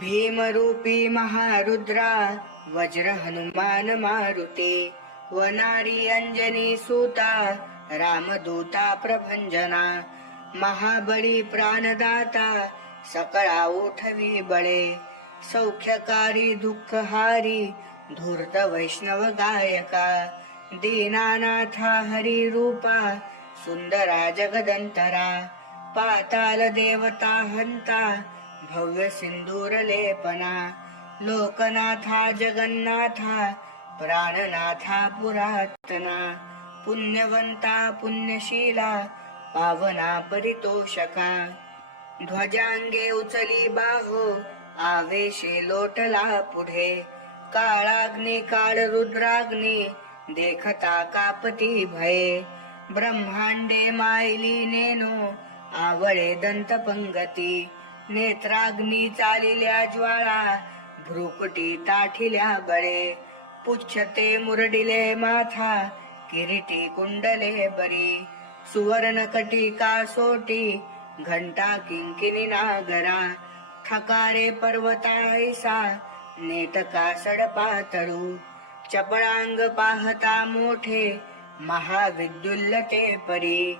भीमरूपी महारुद्रा वज्र हनुमान मारुते वनारी अंजनी सूता रामदूता प्रभंजना महाबळी प्राणदाता सकळा उठवी बळे सौख्यकारी दुःखहारी धूर्त वैष्णव गायका दीनानाथा हरी रूपा सुंदरा जगदंतरा पाताल देवता हंता भव्य सिंदूर लेपना लोकनाथा जगन्नाथा प्राणनाथा पुरातना पुण्यवंता पुण्यशीला पावना परितोषका ध्वजांगे उचली बाहो आवेशे लोटला पुढे काळाग्नी काळ रुद्राग्नी देखता कापती भये ब्रह्मांडे मायली नेनो आवळे दंत पंगती नेत्राग्नी चालिल्या ज्वाळा भ्रुकटी ताठिल्या बळे पुच्छते मुरडिले माथा किरीटी कुंडले बरी. सुवर्ण कटिका सोटी घंटा किंकिनी नागरा. थकारे पर्वतायसा नेटका सडपा तळू चपळांग पाहता मोठे महाविद्युल्लते परी.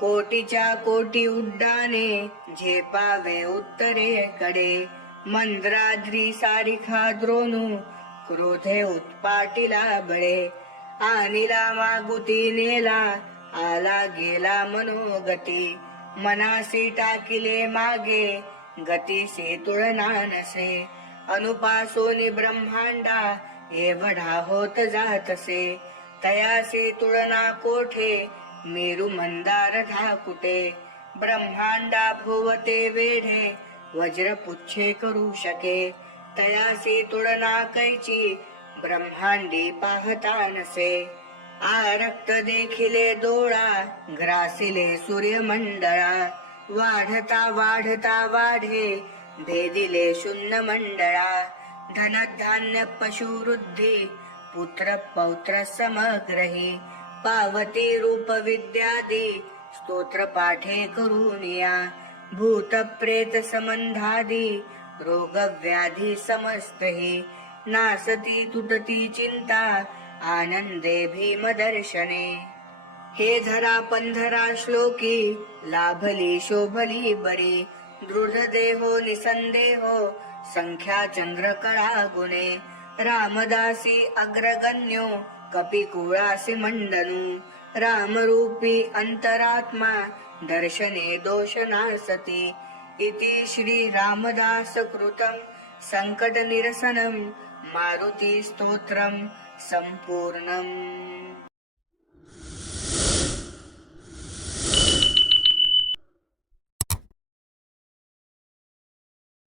कोटीच्या कोटी उड्डाणे झेपावे उत्तरेकडे. मंद्राद्री सारिखा द्रोणू क्रोधे उत्पाटीला बळे. आणिला मागुती नेला आला गेला मनोगती. मनासी टाकिले मागे गतीसे तुळना नसे. अनुपासोनी ब्रह्मांडा एवढा होत जातसे तयासी तुळना कोठे मेरू मंदार धाकुटे ब्रह्मांडा भुवते वेढे वज्र पुच्छे करू शके तयासी तुळना कैची ब्रह्मांडी पाहता नसे। आरक्त देखिले डोळा ग्रासिले सूर्यमंडळा वाढता वाढता वाढे भेदिले शून्य मंडळा धनधान्य पशुवृद्धी पुत्र पौत्र समग्रही पावती रूप विद्यादी स्तोत्र पाठे करूनिया भूत प्रेत संबंधादी रोग व्याधी समस्तही नासती तुटती चिंता आनंदे भीम दर्शने। हे धरा पंधरा श्लोकी लाभली शोभली बरी। दृढ देहो निसंदेहो संख्या चंद्र गुणे रामदासी अग्रगण्यो कपिकुळासी मंडनु रामरूपी अंतरात्मा दर्शने दोष नासती इति श्री रामदास कृतम संकट निरसनम मारुती स्तोत्रम संपूर्णम